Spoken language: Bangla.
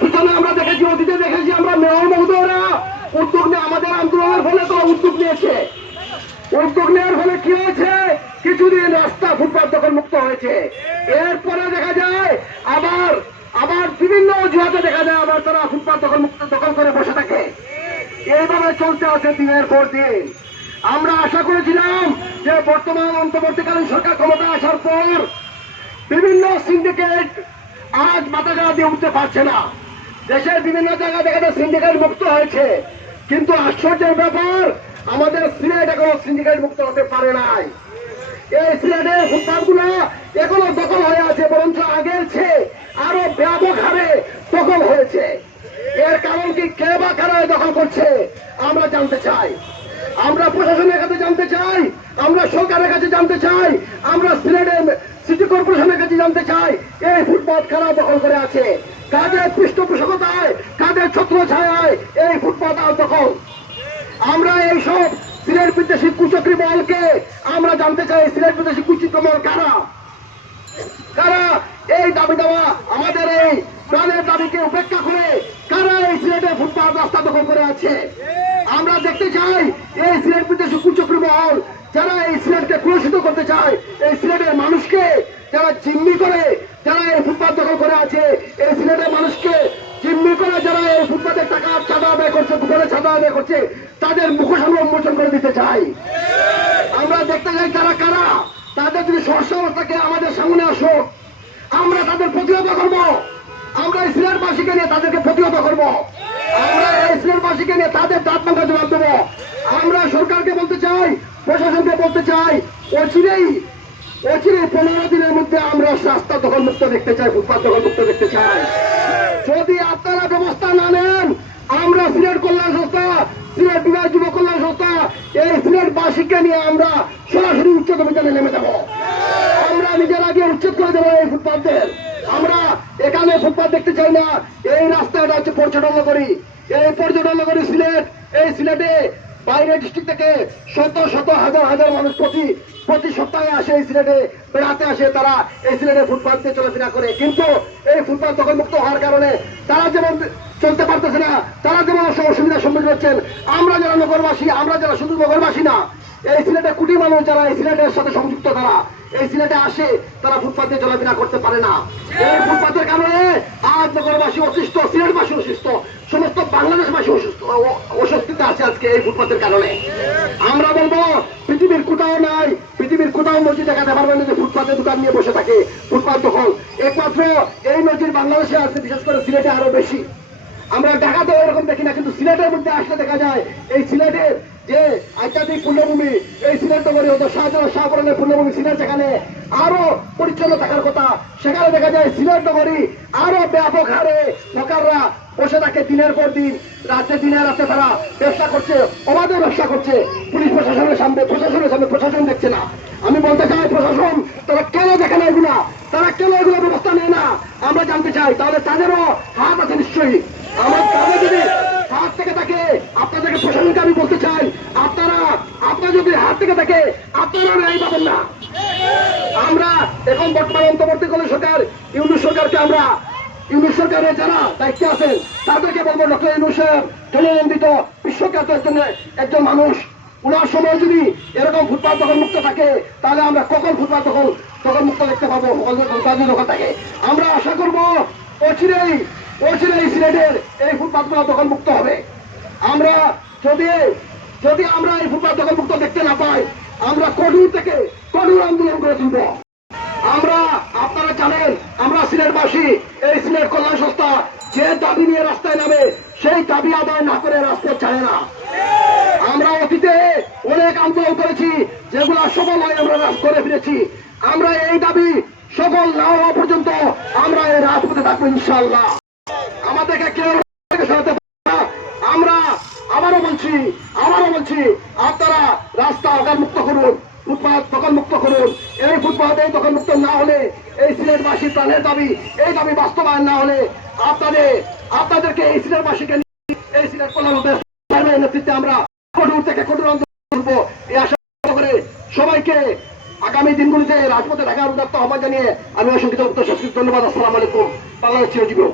পিছনে আমরা দেখেছি, অতীতে দেখেছি আমরা মেয়র মহোদয়রা উদ্যোগ নিয়ে আমাদের আন্দোলনের ফলে তো উদ্যোগ নিয়েছে। উদ্যোগ নেওয়ার ফলে কি হয়েছে? কিছুদিন রাস্তা ফুটপাত দখল মুক্ত হয়েছে। এরপরে দেখা যায়, আবার আবার বিভিন্ন অজুহাতে দেখা যায়, আবার তারা ফুটপাত দখল মুক্ত, দখল করে বসে থাকে। এইভাবে চলতে আছে দিনের পর দিন। আমরা আশা করেছিলাম যে বর্তমান, অন্তর্বর্তীকালীন সরকার ক্ষমতা আসার পর বিভিন্ন সিন্ডিকেট আজ মাথা দিয়ে উঠতে পারছে না। দেশের বিভিন্ন জায়গা দেখা যায় সিন্ডিকেট মুক্ত হয়েছে। কিন্তু আশ্চর্যের ব্যাপার, আমাদের সিলেট এখনও সিন্ডিকেট মুক্ত হতে পারে নাই। এই সিলেটের ফুটপাথগুলো এখনও দখল হয়ে আছে, বরঞ্চ আগের চেয়ে আরও ব্যাপক হারে দখল হয়েছে। এর কারণ কি কে বা কারা দখল করছে, আমরা জানতে চাই। আমরা প্রশাসনের কাছে জানতে চাই, আমরা সরকারের কাছে জানতে চাই, আমরা সিলেটের সিটি কর্পোরেশনের কাছে জানতে চাই, এই ফুটপাথ কারা দখল করে আছে। কাদের পৃষ্ঠপোষকতায়, কাদের ছত্র ছায় এই ফুটপাথ আর দখল? আমরা এই সব সিলেট বিদ্বেষী কুচক্রী বলকে আমরা জানতে চাই সিলেট বিদ্বেষী কুচক্রী বল কারা? কারা এই দাবি দেওয়া আমাদের এই প্রাণের দাবিকে উপেক্ষা করে, কারা এই সিলেটের ফুটপাত রাস্তা দখল করে আছে? আমরা দেখতে চাই এই সিলেট বিদ্বেষী কুচক্রী মহল যারা এই সিলেটকে কুলসিত করতে চায়, এই সিলেটের মানুষকে যারা জিম্মি করে যারা ফুটপাথ দখল করে আছে। এই সিলেটের মানুষকে জিম্মি করে যারা এই ফুটপাতের টাকা চাঁদা আদায় করছে দোকানে চাঁদা আদায় করছে, তাদের মুখোশ উন্মোচন করে দিতে চাই। আমরা দেখতে চাই তারা কারা। তাদের যদি সমস্যা থাকে, আমাদের সামনে আসো আমরা তাদের প্রতিহত করব। আমরা এই সিলেটবাসীকে নিয়ে তাদেরকে প্রতিহত করব। আমরা এই সিলেটবাসীকে নিয়ে তাদের দাঁত ভাঙা জবাব দেবো। আমরা সরকারকে বলতে চাই, প্রশাসনকে বলতে চাই, অচিরেই অচিরেই পনেরো দিনের মধ্যে আমরা রাস্তা দখল মুক্ত দেখতে চাই, ফুটপাত দখল মুক্ত দেখতে চাই। যদি আপনারা ব্যবস্থা না নেন, আমরা সিলেট কল্যাণ সংস্থা, সিলেট বিভাগ যুব কল্যাণ সংস্থা, এই সিলেট বাসীকে নিয়ে আমরা সরাসরি উচ্চতম জানে নেমে যাব। আমরা নিজের আগে উচ্ছেদ করে দেবো এই ফুটপাথদের আমরা এখানে ফুটপাথ দেখতে চাই না, এই রাস্তাটা হচ্ছে পর্যটন নগরী এই পর্যটন নগরী সিলেট, এই সিলেটে বাইরে ডিস্ট্রিক্ট থেকে শত শত হাজার হাজার মানুষ প্রতি প্রতি সপ্তাহে আসে এই সিলেটে। বেড়াতে আসে তারা এই সিলেটে ফুটপাথ দিয়ে চলাফেরা করে। কিন্তু এই ফুটপাথ দখল মুক্ত হওয়ার কারণে তারা যেমন চলতে পারতেছে না, তারা যেমন অসুবিধার সম্মুখীন হচ্ছেন, আমরা যারা নগরবাসী, আমরা যারা শুধু নগরবাসী না, এই সিলেটে কোটি মানুষ যারা এই সিলেটের সাথে সংযুক্ত তারা, এই সিলেটে আসে, তারা ফুটপাথে চলাফেরা করতে পারে না। এই ফুটপাথের কারণে আজ নগরবাসী অসুস্থ, সিলেটবাসী অসুস্থ, সমস্ত বাংলাদেশবাসী অসুস্থ আছে আজকে এই ফুটপাথের কারণে। আমরা বলব, পৃথিবীর কোথাও নাই, পৃথিবীর কোথাও নদী দেখাতে পারবে না যে ফুটপাথে দোকান নিয়ে বসে থাকে। ফুটপাথ দখল। একমাত্র এই নদীর বাংলাদেশে আছে, বিশেষ করে সিলেটে আরও বেশি। আমরা ঢাকাতে এরকম দেখি না, কিন্তু সিলেটের মধ্যে আসলে দেখা যায়, এই সিলেটের যে আধ্যাত্মিক পূর্ণভূমি, এই সিলেট নগরী হতো শাহজাহান শাহপুরানের পূর্ণভূমি সিলেট, যেখানে আরও পরিচ্ছন্ন থাকার কথা, সেখানে দেখা যায় সিলেট নগরী আরও ব্যাপক হারে হকাররা বসে থাকে দিনের পর দিন, রাতে দিনের রাতে তারা ব্যবসা করছে, অবাধে ব্যবসা করছে। পুলিশ প্রশাসনের সামনে প্রশাসনের সামনে প্রশাসন দেখছে না। আমি বলতে চাই, প্রশাসন, তারা কেন দেখে না এগুলা? তারা কেন এগুলো ব্যবস্থা নেয় না? আমরা জানতে চাই, তাহলে তাদেরও হাত আছে নিশ্চয়ই। আমার তাদের যদি হাত থেকে থাকে, আপনাদেরকে প্রশাসনকে আমি বলতে চাই, আপনারা, আপনার যদি হাত থেকে থাকে, আপনারা ন্যায় পাবেন না। আমরা এখন বর্তমান অন্তর্বর্তীকালীন সরকার ইউনিট সরকারকে আমরা ইউনিট সরকারের যারা দায়িত্বে আছেন, তাদেরকে বলব, ডক্টর ইউনুসের জননন্দিত বিশ্বখ্যাত জন্য একজন মানুষ। উনার সময় যদি এরকম ফুটপাত দখল মুক্ত থাকে, তাহলে আমরা কখন ফুটপাত দখল দখল মুক্ত দেখতে পাবো? ফুটপাত দখল থাকে। আমরা আশা করব, অচিরেই অচিরেই সিলেটের এই ফুটপাতগুলো দখল মুক্ত হবে। আমরা যদি যদি আমরা এই ফুটপাত দখল মুক্ত দেখতে না পাই, আমরা কঠোর থেকে কঠোর আন্দোলন করে তুলব। আমরা, আপনারা জানেন, আমরা সিলেটবাসী যে দাবি নিয়ে রাস্তায় নামে, সেই দাবি আদায় না করে রাস্তায় ছাড়ে না। আমরা অতীতে অনেক আন্দোলন করেছি, যেগুলো সফল হয় আমরা রাজ করে ফিরেছি। আমরা এই দাবি সফল না হওয়া পর্যন্ত আমরা এই রাজপথে থাকব ইনশাল্লাহ আমাদেরকে কেউ সরাতে আমরা আবারও বলছি আবারও বলছি, আপনারা রাস্তা অকাল মুক্ত করুন। দখল মুক্ত করুন। এই দখল মুক্ত না হলে এই সিলেটবাসীর প্রাণের দাবি, এই দাবি বাস্তবায়ন না হলে আপনাদের, আপনাদেরকে এই সিলেটবাসীকে এই সিলেট কল্যাণ নেতৃত্বে আমরা কঠোর থেকে কঠোর আন্দোলন করব। এই আশা করে সবাইকে আগামী দিনগুলিতে রাজপথে ঢাকার উদাত্ত আহ্বান জানিয়ে আমি অসংখ্য ধন্যবাদ, আসসালামু আলাইকুম। বাংলাদেশ চিরজীবী।